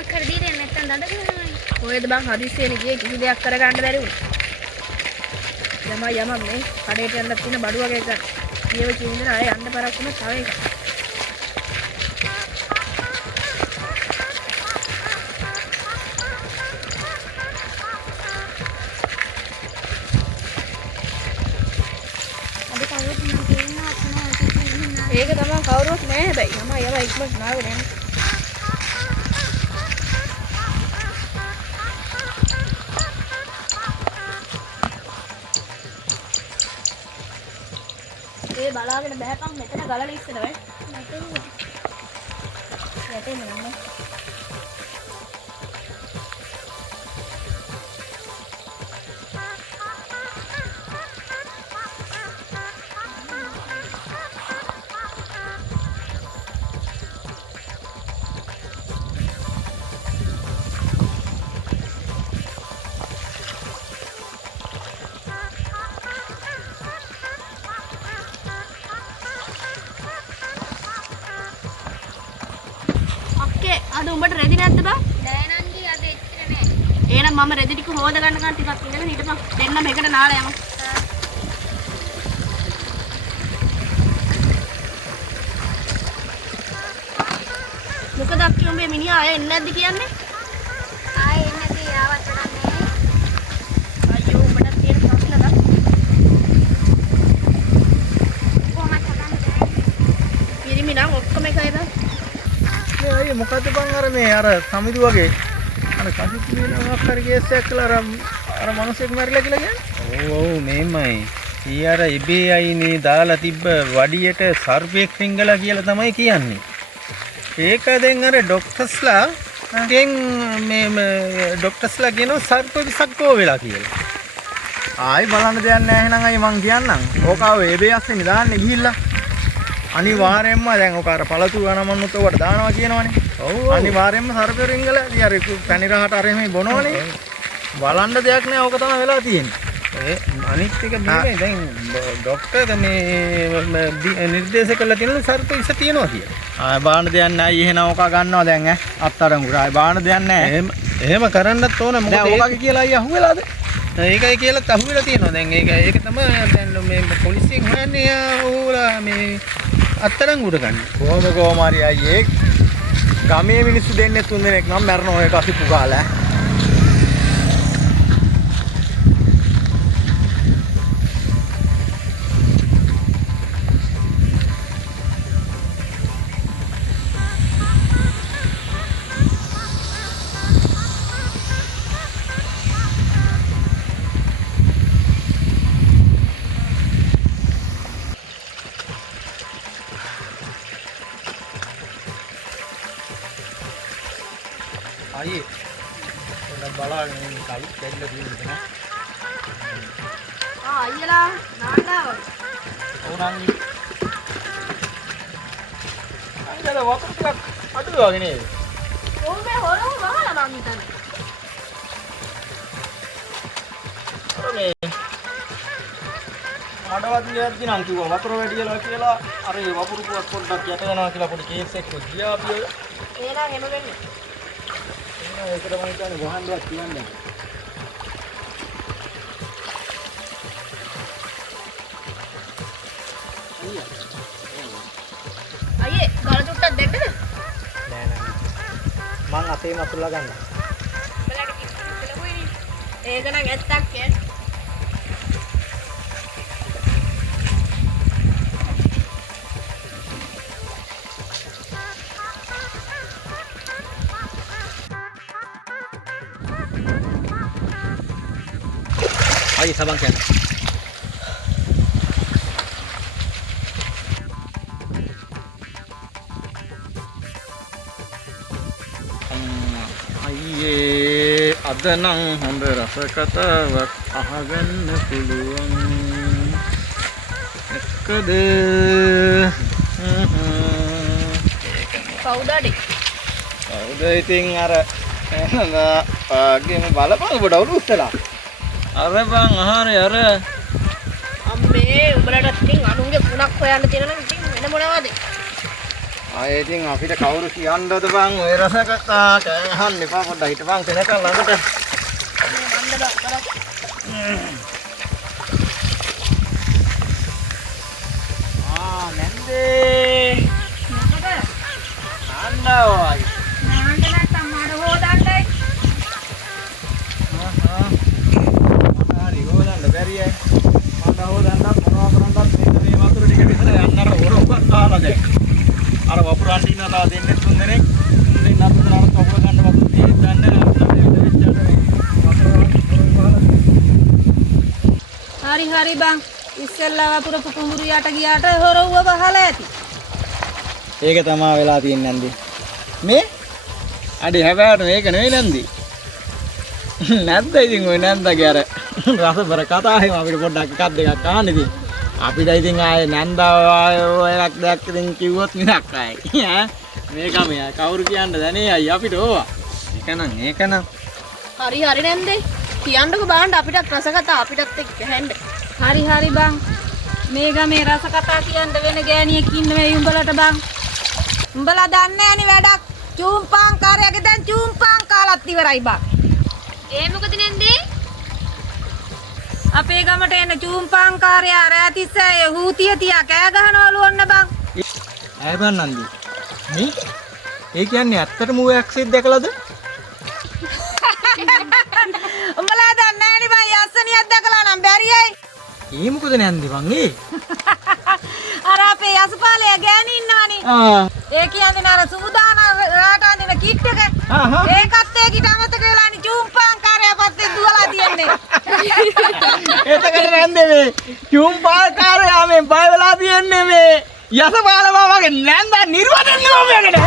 මං කර දීලා නැත්තම් දඬගනවා. කොහෙද බං හදිස්සියෙන් ගියේ කිසි දෙයක් කරගන්න බැරි වුණා. යම මේ කඩේට යන්න තියෙන බඩු වගේ ගන්න. ඊයව කිවිඳන අය යන්න පරක් වුණා තව එකක්. ඒක තමයි කවුරුත් නෑ හැබැයි මම යව ඉක්මනට නාවේ නෑ. ඒ බලාගෙන බෑපන් මෙතන ගලලා ඉස්සර වෙයි. යටේම නෑ. අද උඹට රෙදි නැද්ද බං? නෑ නංගි අද එච්චර නෑ. එහෙනම් මම රෙදි ටික හොද ගන්නකන් ටිකක් ඉඳගෙන හිටපන්. දෙන්නම එකට නාලා යමු. මොකද අක්කි උඹේ මිනිහා ආයේ එන්නේ නැද්ද කියන්නේ? ආයේ එන්නේ නැති ආවත් නෑ. අයියෝ උඹට තියෙන ප්‍රශ්නද? කොහොමද කරන්නේ? පිරිමි නම් ඔක්කොම එකයි බං. අය මොකද බං අර මේ අර සමිදු වගේ අර කසිට මොකක් හරි කේස් එකක් කළා අර මිනිහෙක් මැරිලා කියලා කියන්නේ. ඔව් මේමයි. ඊ අර ඉබේ අයිනේ දාලා තිබ්බ වඩියට සර්පෙක් රිංගලා කියලා තමයි කියන්නේ. ඒක දැන් අර ડોක්ටර්ස්ලා ගෙන් මේ ડોක්ටර්ස්ලා කියනවා සර්ප විසක්කෝ වෙලා කියලා. ආයි බලන්න දෙයක් නැහැ එහෙනම් අය මං කියන්නම්. ඕකාව එබේ අස්සේ දාන්නේ ගිහිල්ලා. අනිවාර්යෙන්ම දැන් ඔක අර පළතු ගණමන්නුත් ඔකට දානවා කියනවනේ. ඔව් අනිවාර්යෙන්ම සර්පෙ රිංගලා ඉතින් අර පැණි රහට අර එහෙම බොනවනේ. බලන්න දෙයක් නැහැ ඕක තමයි වෙලා තියෙන්නේ. ඒ අනිත් එක මේකයි දැන් ડોක්ටර් මේ නිර්දේශ කළා තියෙනවා සර්ප විස තියනවා කියලා. ආයි බාන්න දෙයක් නැහැ. එහෙනම් ඕක ගන්නවා දැන් අත්අඩංගුට. ආයි බාන්න දෙයක් නැහැ. එහෙම කරන්නත් ඕන මොකද ඕකගේ කියලා අයියා අහුවෙලාද? ඒකයි කියලා අහුවෙලා තියෙනවා. දැන් ඒක තමයි දැන් මේ පොලිසියෙන් හොයන්නේ ඕලා මේ අත්අඩංගුට ගන්න. කොහොම හරි අයියේ ගමේ මිනිස්සු දෙන්නේ 3 දෙනෙක් නම් මැරෙන ඔය කසිපු ගාලා. අයියේ ඔන්න බලාගෙන ඉන්න කලුත් දෙල්ල තියෙනවා. අයියලා නාන්දාව. ඕනංගි. අයියලා වතුර ටිකක් අඩු වගේ නේද? ඕඹේ හොරම වහලා මං හිතන්නේ. මේ මඩවත් ගියද්දි නම් කිව්වා වතුර වැඩි කියලා අර ඒ වපුරු පුවක් පොඩ්ඩක් යට වෙනවා කියලා පොඩි කේස් එකක් ගියා අපි. එහෙනම් එම වෙන්නේ. ඒක තමයි කියන්නේ වහන්ඩුවක් කියන්නේ. අයියේ ගල චුට්ටක් දෙන්නද? නෑ නෑ. මං අතේ මතුල්ලා ගන්න. බලන්න කිව්වොත් ලොකුයිනේ. ඒක නම් ඇත්තක් ඈ. අයියේ සබන් කියන්න. අයියේ අද නම් හොඳ රසකතාවක් අහගන්න පුළුවන්. එක්කද කවුද අඩේ? කවුද ඉතින් අර ගේම බලපං ඔබ ඩවුන් උස්සලා. අර බං ආහාරය අර අම්මේ උඹලට ඉතින් අනුන්ගේ පුණක් හොයන්න තියෙන නම් ඉතින් වෙන මොනවද? ආයේ ඉතින් අපිට කවුරු කියන්නද බං ඔය රස කතා කෑහන්න එපා පොඩ්ඩක් හිටපන් තැනක ළඟට. නැන්දේ. මොකද? ආන්නවයි. නාන්න නැත්තම් මාඩ හොදන්නයි. හරි හොදන්න බැරියයි. මට හොදන්න මොනවා කරන්නත් මෙන්න මේ වතුර ටික විතර යන්න අර ඔරොක්කක් දාලා දැන්. අර වපුර අඬින්න තා දෙන්නේ තුන් දෙනෙක්. තුන් දෙන්න අතර අර කපුර ගන්න වතුර තියෙන්න ගන්න හරි බං. ඉස්සෙල්ලා වතුර පුකුඹුරු යට ගියාට හොරවුව බහලා ඇති. ඒක තමයි වෙලා තියෙන්නේ නැන්දේ. මේ අඩි හැබෑට මේක නෙවෙයි නැන්දේ. නැද්ද ඉතින් ඔය නැන්දගේ අර රසබර කතා එහෙම අපිට පොඩ්ඩක් එකක් දෙකක් අහන්න ඉතින්. අපිට ඉතින් ආයේ නැන්දා ඔය එකක් දෙකක් ඉතින් කිව්වොත් මිසක් ආයේ ඈ මේක මෙයා කවුරු කියන්න දන්නේ අයි අපිට ඕවා. ඒකනම් හරි නැන්දේ. කියන්නකෝ බාන්න අපිට රස කතා අපිටත් එක්ක හැන්න. හරි බං. මේ ගමේ රස කතා කියන්න වෙන ගෑණියෙක් ඉන්නෙ උඹලට බං. උඹලා දන්නේ නැණි වැඩක්. චූම්පාන් කාර්යයක දැන් චූම්පාන් කාලත් ඉවරයි බං. ඒ මොකද නැන්දේ? අපේ ගමට එන චූම්පාන් කාර්යය රැතිස්සේ හූතිය තියා කෑ ගහනවලු ඔන්න බං. ඇයි බං නන්දේ? මේ ඒ කියන්නේ ඇත්තටම ඔය ඇක්සිඩ් දැකලාද? උඹලා දන්නේ නැණි බං යස්සනියක් දැකලා නම් බැරියයි. ඒ මොකද නැන්දේ බං ඒ? අර අපේ යසපාලේ ගෑණි ඉන්නවනේ. ඒ කියන්නේ අර සූදාන රාට අඳින කිට් එක. ඒකත් ඒකිට අමතක වෙලානේ චූම්පාන් කාර්යපත්තේ දුවලා තියන්නේ. එතකොට නැන්දේ මේ චුම්පාකාරයා මේ බය වෙලා තියන්නේ මේ යසපාල මාමගේ නැන්දා නිර්වදන්නේ මේකට.